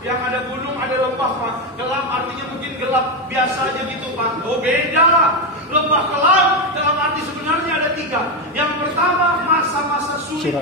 Yang ada gunung, ada lembah, Pak. Kelam artinya mungkin gelap biasa aja gitu, Pak. Oh, beda. Lembah kelam dalam arti sebenarnya ada 3. Yang pertama, masa-masa sulit.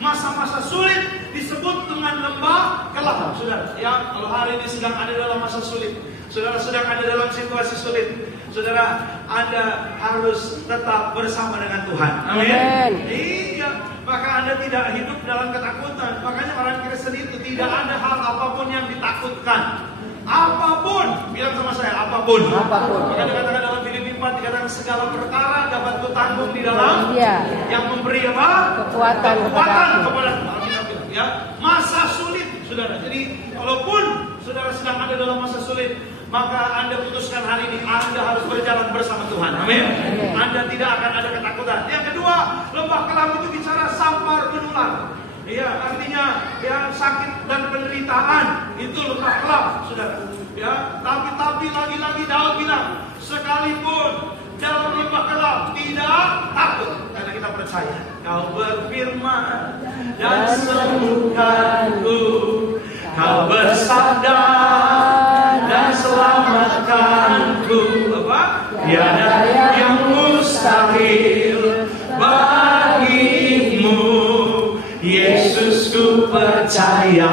Masa-masa sulit disebut dengan lembah kelam, saudara. Ya, kalau hari ini sedang ada dalam masa sulit, saudara sedang ada dalam situasi sulit, saudara, Anda harus tetap bersama dengan Tuhan. Amin. Iya. Maka Anda tidak hidup dalam ketakutan. Makanya orang Kristen itu tidak ada hal apapun yang ditakutkan. Apapun, bilang sama saya, apapun. Maka dikatakan dalam Filipi 4, dikatakan segala perkara dapat kutanggung di dalam yang memberi apa? Kekuatan kepada ya. Masa sulit, saudara. Jadi walaupun saudara sedang ada dalam masa sulit, maka Anda putuskan hari ini Anda harus berjalan bersama Tuhan. Amin. Anda tidak akan ada ketakutan. Yang kedua, lembah kelam itu bicara sampar menular. Iya, artinya ya sakit dan penderitaan itu lembah kelam, saudara. Ya, tapi lagi-lagi Daud bilang, sekalipun dalam lembah kelam tidak takut, karena kita percaya Kau berfirman dan sembuhkanku, Kau bersabda dan selamatkanku. Apa? Tiada yang mustahil bagimu, Yesus ku percaya.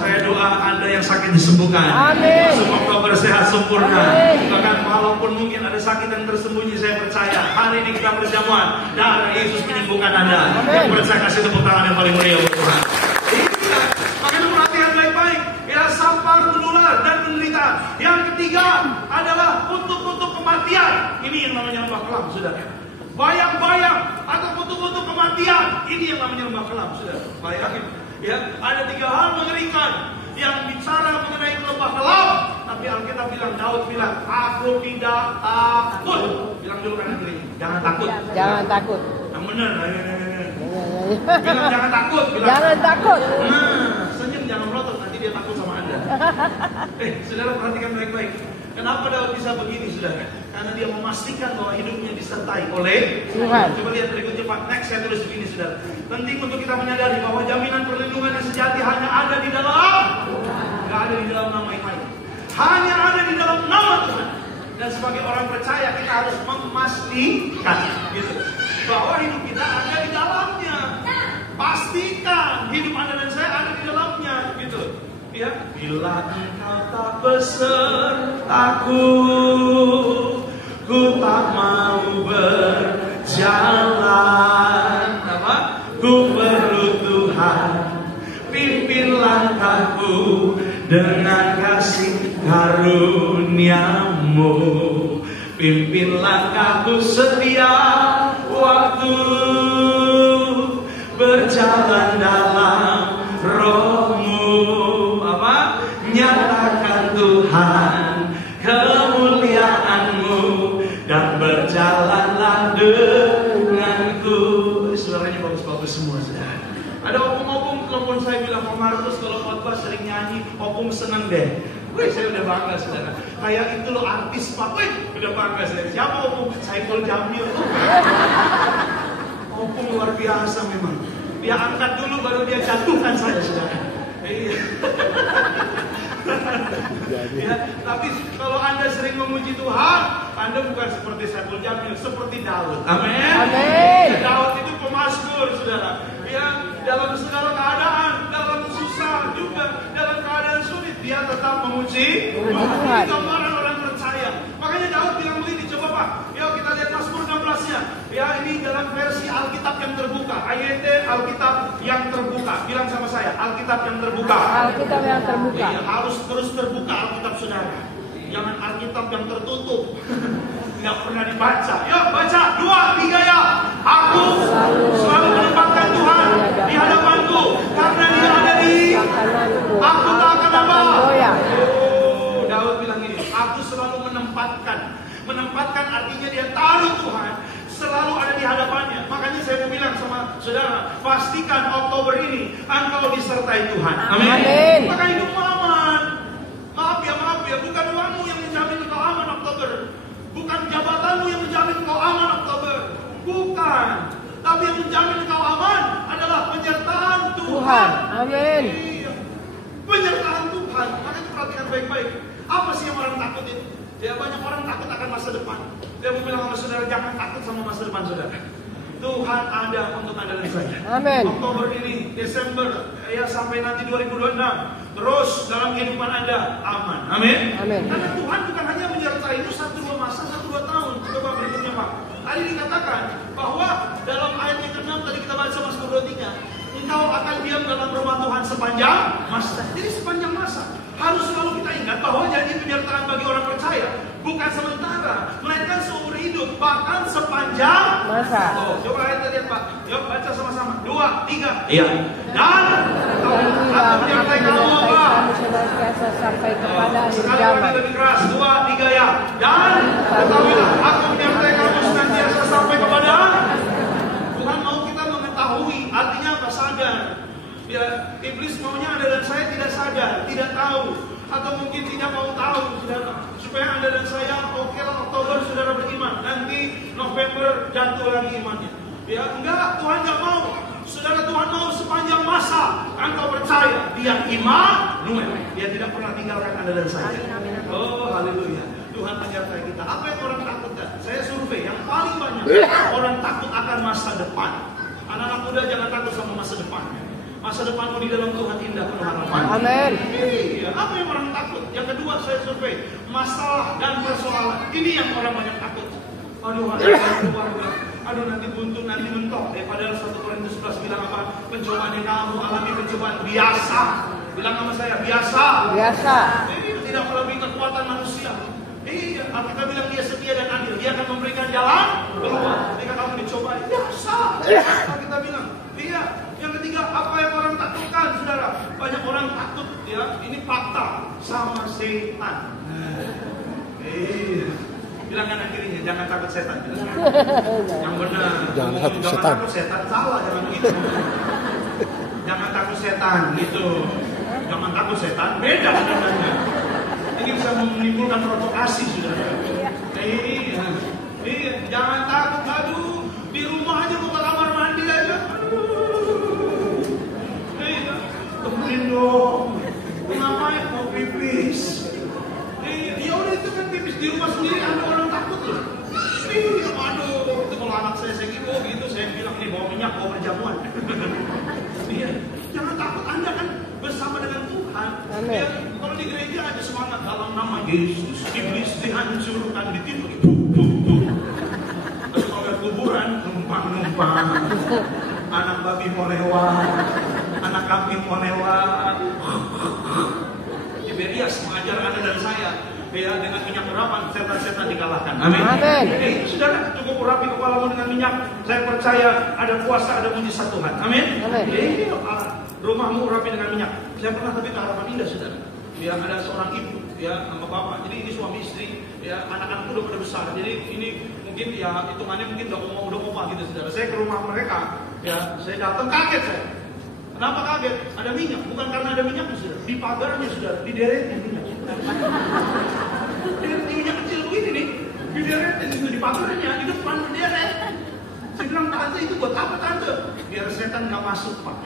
Saya doa Anda yang sakit disembuhkan. Amin. Masuk Oktober sehat sempurna. Bahkan walaupun mungkin ada sakit yang tersembunyi, saya percaya hari ini kita berjamuan darah Yesus menyembuhkan Anda. Yang percaya kasih tepuk tangan yang paling meriah buat Tuhan. Makanya perhatikan baik-baik. Ya, sampar menular dan penderitaan. Yang ketiga adalah kutuk-kutuk kematian. Ini yang namanya lembah kelam, saudara. Bayang-bayang atau kutuk-kutuk kematian. Ini yang namanya lembah kelam, saudara. Bayangin. Ya, ada 3 hal mengerikan yang bicara mengenai lembah kelam. Tapi Alkitab bilang, Daud bilang, aku tidak takut. Bilang dulu kanan kiri, jangan takut. Jangan takut. Yang benar. Bilang jangan takut. Jangan takut. Nah, senyum jangan melotot, nanti dia takut sama Anda. Saudara perhatikan baik-baik. Kenapa Daud bisa begini, saudara? Karena dia memastikan bahwa hidupnya disertai oleh Tuhan. Coba lihat berikutnya, Pak. Next, saya tulis begini, saudara. Penting untuk kita menyadari bahwa jaminan perlindungan yang sejati hanya ada di dalam, nggak ada di dalam nama yang lain. Hanya ada di dalam nama Tuhan. Dan sebagai orang percaya kita harus memastikan, gitu, bahwa hidup kita ada di dalamnya. Pastikan hidup Anda dan saya ada di dalamnya, gitu. Ya, bila engkau tak besertaku, ku tak mau berjalan. Apa? Ku perlu Tuhan, pimpin langkahku dengan kasih karuniamu. Pimpin langkahku setiap waktu, berjalan dalam roh-Mu. Nyatakan Tuhan kemuliaan-Mu dan berjalanlah denganku. Suaranya bagus-bagus semua, saudara. Ada opung-opung telepon saya bilang, Pak Markus kalau khotbah sering nyanyi, opung seneng deh. Wih, saya udah bangga, saudara. Kayak itu loh artis, Pak. Wih, udah bangga saya. Siapa opung? Saiful Jamil. Opung luar biasa memang. Dia angkat dulu baru dia jatuhkan saya, saudara. Ya, tapi kalau Anda sering memuji Tuhan, Anda bukan seperti Saiful Jamil, seperti Daud. Amin. Amin. Daud itu pemazmur, saudara. Ya, dalam segala keadaan, dalam susah juga, dalam keadaan sulit, dia tetap memuji Tuhan. Ini gambaran orang percaya. Makanya Daud bilang begini, coba Pak, yuk kita lihat Mazmur 16-nya. Ya, ini dalam versi Alkitab yang terbuka. AYT Alkitab yang terbuka. Bilang sama saya, Alkitab yang terbuka. Alkitab yang terbuka. Iya, harus terus terbuka Alkitab, saudara. Jangan Alkitab yang tertutup. Nggak pernah dibaca. Yuk baca, 2, 3 ya. Aku selalu menempatkan Tuhan di hadapanku, karena Dia ada di aku tak akan apa. Oh, Daud bilang ini, aku selalu menempatkan. Menempatkan artinya dia taruh Tuhan selalu ada di hadapannya. Makanya saya mau bilang sama saudara, pastikan Oktober ini engkau disertai Tuhan. Amin. Maka hidup aman. Maaf ya, bukan uangmu yang menjamin engkau aman Oktober. Bukan jabatanmu yang menjamin engkau aman Oktober. Bukan. Tapi yang menjamin engkau aman adalah penyertaan Tuhan. Amin. akan masa depan. Dia mau bilang sama saudara, jangan takut sama masa depan saudara. Tuhan ada untuk Anda dan saya. Amin. Oktober ini, Desember, ya sampai nanti 2026, terus dalam kehidupan Anda aman. Amin. Amin. Karena Tuhan bukan hanya menyertai itu 1-2 masa, 1-2 tahun. Coba berikutnya Pak. Tadi dikatakan bahwa dalam ayat yang ke-6 tadi kita baca Mazmur 23, engkau akan diam dalam rumah Tuhan sepanjang masa. Jadi sepanjang masa. Harus selalu kita ingat bahwa janji penyertaan bagi orang percaya bukan sementara, melainkan seumur hidup, bahkan sepanjang masa. Oh, coba kita lihat Pak. Yuk baca sama-sama. 2, 3. Iya. Dan aku menyertai kamu apa? Sampai kepada akhir Sekali zaman. lagi lebih keras. 2, 3 ya. Dan ketahuilah aku menyertai kamu senantiasa sampai kepada. Tuhan mau kita mengetahui, artinya apa? Sadar. Ya, iblis maunya Anda dan saya tidak sadar, tidak tahu, atau mungkin tidak mau tahu, saudara. Supaya Anda dan saya, oke lah Oktober saudara beriman, nanti November jatuh lagi imannya. Ya, enggak, Tuhan enggak mau. Saudara, Tuhan mau sepanjang masa. Engkau percaya, Dia Immanuel. Dia tidak pernah tinggalkan Anda dan saya. Oh, haleluya. Tuhan menyertai kita. Apa yang orang takutkan? Saya survei, yang paling banyak orang takut akan masa depan. Anak-anak muda jangan takut sama masa depannya. Masa depanmu di dalam Tuhan indah penuh harapan. Amin. Iya, apa yang orang takut? Yang kedua saya survei, masalah dan persoalan. Ini yang orang banyak takut. Aduh, aduh nanti buntu, nanti mentok. Padahal 1 Korintus 11 bilang apa? Pencobaan yang kamu alami pencobaan biasa. Bilang sama saya, biasa. Biasa. Ini tidak melebihi kekuatan manusia. Iya, kita bilang Dia setia dan adil. Dia akan memberikan jalan keluar. Ketika kamu dicoba, biasa. Kita bilang, iya. Yang ketiga, apa yang orang takutkan, saudara? Banyak orang takut, ya. Ini fakta sama setan. Iya. Bilang anak kirinya, jangan takut setan. Yang benar. Jangan takut setan. Takut setan, salah, jangan begitu. Jangan takut setan, gitu. Jangan takut setan, beda sebenarnya. Ini bisa menimbulkan provokasi, saudara. Iya. Iya, jangan takut, aduh. Di rumah aja buka kamar mandi aja. Temenin dong. Ngapain mau pipis? Ya udah itu kan pipis di rumah sendiri, ada orang takut loh. Aduh, itu kalau anak saya gitu, saya bilang ini bawa minyak, bawa perjamuan. Iya, jangan takut, Anda kan bersama dengan Tuhan. Ya, kalau di gereja aja semangat dalam nama Yesus, iblis dihancurkan, ditimbul. Terus kalau kuburan, numpang. Anak babi mau lewat, anak kambing mau lewat. Tiberias mengajar Anda dan saya, ya, dengan minyak urapan setan-setan dikalahkan. Amin. Amin. Saudara, cukup urapi kepalamu dengan minyak. Saya percaya ada kuasa, ada mujizat Tuhan. Amin. Amin. Rumahmu urapi dengan minyak. Saya pernah tapi harapan indah, saudara. Ya, ada seorang ibu, ya, sama bapak. Jadi ini suami istri, ya, anak-anak udah pada besar. Jadi ini mungkin ya hitungannya mungkin udah oma gitu, saudara. Saya ke rumah mereka, ya, saya datang kaget saya. Kenapa kaget? Ada minyak, bukan karena ada minyaknya, saudara. Di pagarnya, saudara, dideretin minyak. Di minyak kecil begini nih, dideretin itu di pagarnya, di depan berderet. Saya bilang, tante itu buat apa tante? Biar setan nggak masuk, Pak.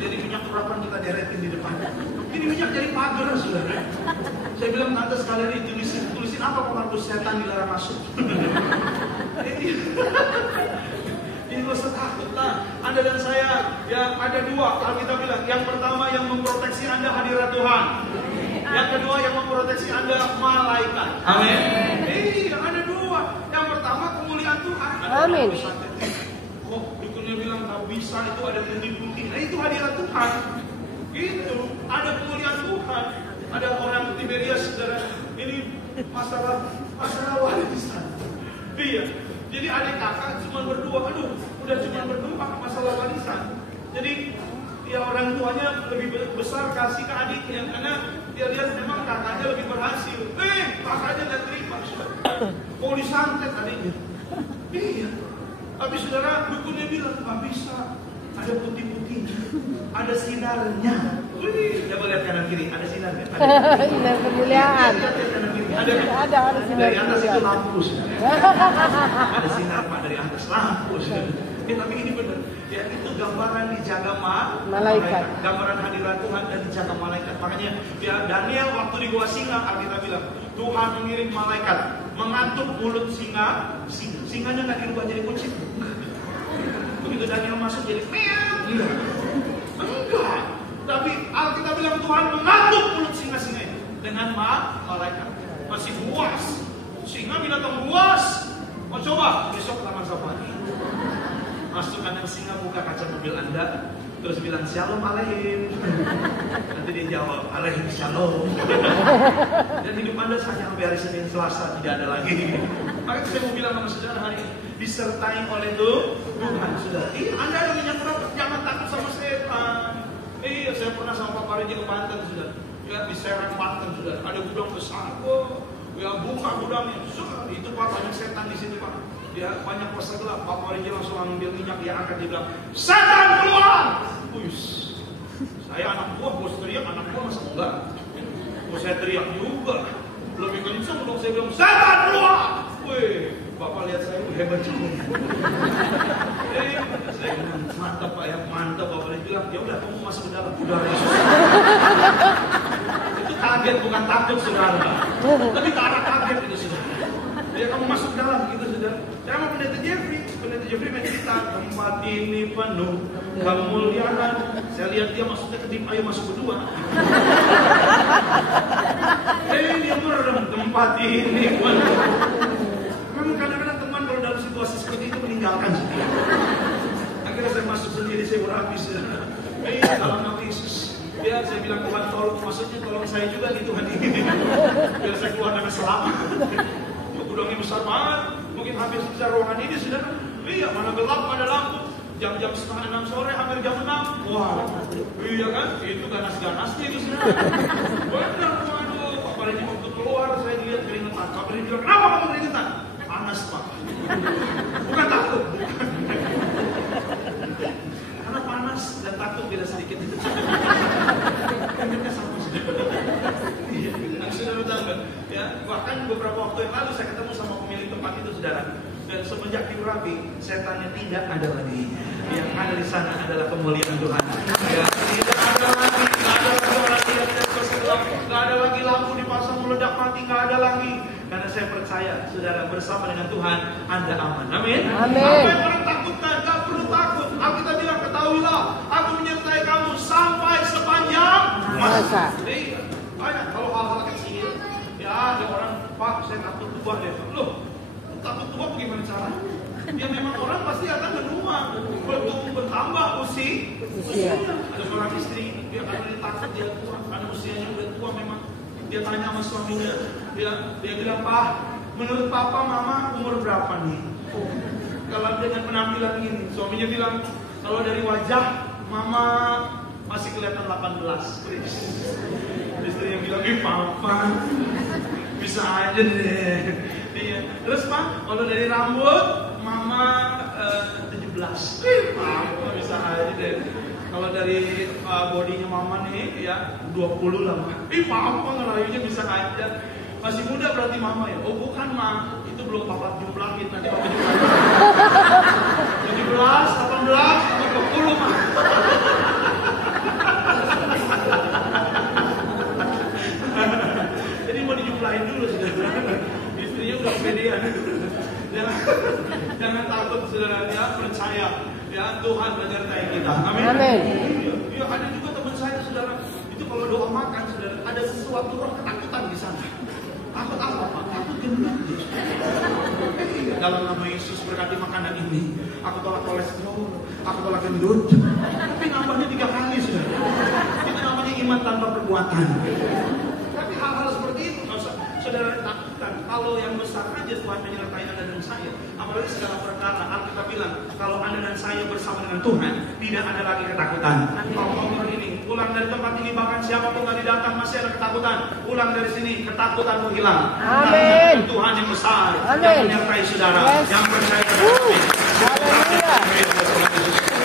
Jadi minyak urapan kita deretin di depannya. Ini minyak dari pagar, saudara. Saya bilang, tante sekalian tulisin apa pengaruh setan dilarang masuk. Ini gak usah takut lah. Anda dan saya, ya ada dua. Alkitab bilang, yang pertama yang memproteksi Anda hadirat Tuhan. Yang kedua yang memproteksi Anda malaikat. Amin. Iya, ada dua. Yang pertama kemuliaan Tuhan. Amin. Oh, dukunnya bilang tak bisa, itu ada putih-putih. Nah itu hadirat Tuhan. Gitu, ada kemuliaan Tuhan. Ada orang Tiberias, saudara. Ini masalah warisan. Iya. Jadi adik kakak cuma berdua, aduh, udah cuma berdua masalah warisan. Jadi ya orang tuanya lebih besar kasih ke adiknya karena dia lihat memang kakaknya lebih berhasil. Kakaknya nggak terima, mau disantet adiknya. Iya. Tapi saudara dukunnya bilang nggak bisa, ada putih-putihnya, ada sinarnya. Coba lihat kanan kiri, ada sinarnya. Sinar kemuliaan. Ada sinar dari atas itu kemuliaan. lampu. Ada sinar Pak dari atas lampu. Tapi ini benar. Ya itu gambaran dijaga malaikat. Gambaran hadirat Tuhan dan dijaga malaikat. Makanya ya Daniel waktu di gua singa, Alkitab bilang Tuhan mengirim malaikat mengatuk mulut singa, singanya nggak dirubah jadi kucing. Begitu Daniel masuk jadi meow. Enggak. Tapi Alkitab bilang Tuhan mengatuk mulut singa-singa itu dengan malaikat. Masih buas. Singa binatang buas. Mau coba besok taman safari. Masuk kandang singa, buka kaca mobil Anda, terus bilang shalom aleihim. Nanti dia jawab aleihim shalom. Dan hidup Anda hanya sampai hari Senin Selasa tidak ada lagi. Maka saya mau bilang sama saudara hari ini, disertai oleh Tuhan, saudara. Anda ada minyak berapa? Jangan takut sama setan. Saya pernah sama Pak Pariji ke Banten, saudara. Ya di Serang Banten, saudara. Ada gudang besar, ya buka gudangnya. Itu Pak banyak setan di situ Pak. Ya banyak kuasa gelap. Pak Pariji langsung ambil minyak, dia angkat, dia bilang, setan keluar. Uish. Saya anak buah, bos teriak, anak buah masa enggak? Bos saya teriak juga. Lebih kenceng dong, saya bilang, setan keluar. Wih, Bapak lihat saya hebat juga. Saya bilang, mantap Pak ya, mantap. Bapak bilang, ya udah kamu masuk ke dalam udara Yesus. Itu kaget bukan takut saudara. Tapi ke arah kaget itu saudara. Ya kamu masuk dalam gitu saudara. Saya mau Pendeta Jeffrey mencerita tempat ini penuh kemuliaan. Saya lihat dia maksudnya ke tim, ayo masuk berdua. Dia merem, tempat ini penuh. Memang kadang-kadang teman kalau dalam situasi seperti itu meninggalkan sendiri. Akhirnya saya masuk sendiri, saya berhabis. Dalam nama Yesus. Ya saya bilang Tuhan tolong, maksudnya tolong saya juga nih Tuhan ini. Biar saya keluar dengan selamat. Gudangnya besar banget, mungkin hampir sebesar ruangan ini sudah. Iya, mana gelap, mana lampu. Jam-jam 5:30 sore, hampir jam 6. Wah, iya kan? Itu ganas-ganasnya itu sudah. Benar, waduh. Pak Pariji waktu keluar, saya lihat keringetan. Pak Pariji bilang, kenapa kamu keringetan? Panas Pak. Bukan takut. Karena panas dan takut beda sedikit. Keringetnya sama sudah. Saudara tahu nggak? Ya, bahkan beberapa waktu yang lalu saya ketemu sama pemilik tempat itu, saudara. Dan semenjak di Merapi, setannya tidak ada lagi. Yang ada di sana adalah kemuliaan Tuhan. Ya, tidak ada lagi, tidak ada lagi orang yang tidak bersegelap, tidak ada lagi lampu dipasang meledak mati, tidak ada lagi. Karena saya percaya, saudara, bersama dengan Tuhan Anda aman. Amin. Amin. Apa yang orang takutkan? Tidak perlu takut. Alkitab bilang, ketahuilah, aku menyertai kamu sampai sepanjang masa. Jadi, banyak kalau hal-hal kecil, ya ada orang, Pak, saya takut tua deh. Loh, takut tua bagaimana caranya? Ya memang orang pasti akan menua, bertambah usia. Ada seorang istri, dia karena dia takut dia tua, karena usianya udah tua memang. Dia tanya sama suaminya, dia bilang, Pak, menurut Papa, Mama umur berapa nih? Kalau dengan penampilan ini, suaminya bilang, kalau dari wajah, Mama masih kelihatan 18. Istri yang bilang, Papa, bisa aja deh. Iya. Terus Pak, kalau dari rambut, Mama 17. Papa bisa aja deh. Kalau dari bodinya Mama nih, ya 20 lah Pak. Papa ngerayunya bisa aja. Masih muda berarti Mama ya? Oh bukan Ma, itu belum Papa jumlahin. Nanti Papa jumlahin. 17, 18, 20 Ma. Jadi mau dijumlahin dulu saudara. Istrinya udah pedean. Jangan takut saudara, ya percaya ya Tuhan menyertai kita. Amin. Ya ada juga teman saya saudara, itu kalau doa makan saudara, ada sesuatu roh ketakutan di sana. Takut apa Pak? Takut gendut. Dalam nama Yesus berkati makanan ini, aku tolak kolesterol, aku tolak gendut. Tapi nambahnya 3 kali saudara. Itu namanya iman tanpa perbuatan. Tapi hal-hal seperti itu nggak usah saudara takutkan. Kalau yang besar aja Tuhan menyertai Anda dan saya. Apalagi segala perkara. Alkitab bilang kalau Anda dan saya bersama dengan Tuhan, tidak ada lagi ketakutan. Ngomong ini, pulang dari tempat ini bahkan siapapun tadi datang masih ada ketakutan. Pulang dari sini ketakutanmu hilang. Amin. Tuhan yang besar, Amin. yang menyertai saudara, yang percaya kepada kami. Haleluya.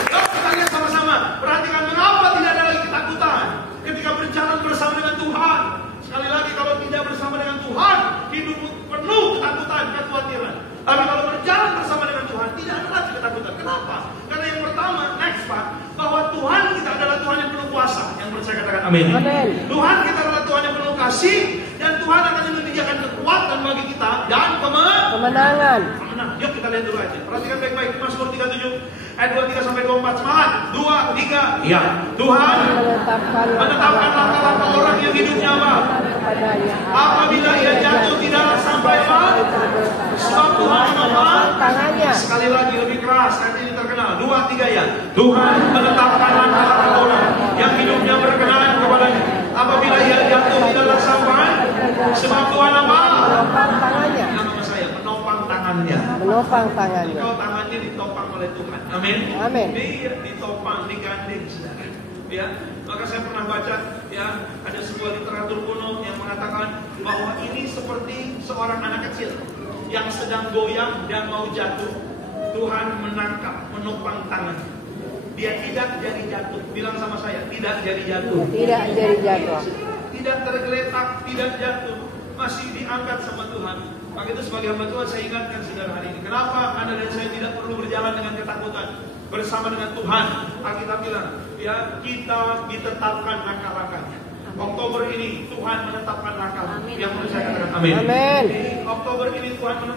Yuk kita lihat sama-sama. Perhatikan mengapa tidak ada lagi ketakutan ketika berjalan bersama dengan Tuhan. Sekali lagi kalau tidak bersama dengan Tuhan, hidupmu penuh ketakutan, kekhawatiran. Tapi kalau berjalan bersama dengan Tuhan, tidak ada lagi ketakutan. Kenapa? Karena yang pertama, next Pak, bahwa Tuhan kita adalah Tuhan yang penuh kuasa. Yang percaya katakan amin. Amin. Tuhan kita adalah Tuhan yang penuh kasih, dan Tuhan akan menyediakan kekuatan bagi kita sukacita, dan Kemenangan. kemenangan. Yuk kita lihat dulu aja. Perhatikan baik-baik. Mazmur 37 ayat 23 sampai 24. Semangat. 2, 3. Ya. Tuhan menetapkan langkah-langkah orang yang hidupnya baik. Apabila ia jatuh tidaklah sampai mati. Sebab Tuhan menopang tangannya. Sekali lagi lebih keras. Ayat ini terkenal. 2, 3 ya. Tuhan menetapkan langkah-langkah orang yang hidupnya berkenan kepadanya. Apabila ia jatuh tidaklah sampai. Sebab Tuhan apa? Menopang tangannya. Nama saya menopang tangannya. Menopang tangannya. Engkau tangannya ditopang oleh Tuhan. Amin. Amin. Dia ditopang, digandeng, saudara. Ya, maka saya pernah baca, ya, ada sebuah literatur kuno yang mengatakan bahwa ini seperti seorang anak kecil yang sedang goyang dan mau jatuh. Tuhan menangkap, menopang tangannya. Dia tidak jadi jatuh. Bilang sama saya, tidak jadi jatuh. Tidak jadi jatuh. Tidak tergeletak, tidak jatuh. Masih diangkat sama Tuhan. Maka itu sebagai hamba Tuhan saya ingatkan saudara hari ini. Kenapa Anda dan saya tidak perlu berjalan dengan ketakutan? Bersama dengan Tuhan. Alkitab bilang, ya, kita ditetapkan langkah-langkahnya. Oktober ini Tuhan menetapkan langkah. Yang perlu saya katakan amin. Amin. Di Oktober ini Tuhan menetapkan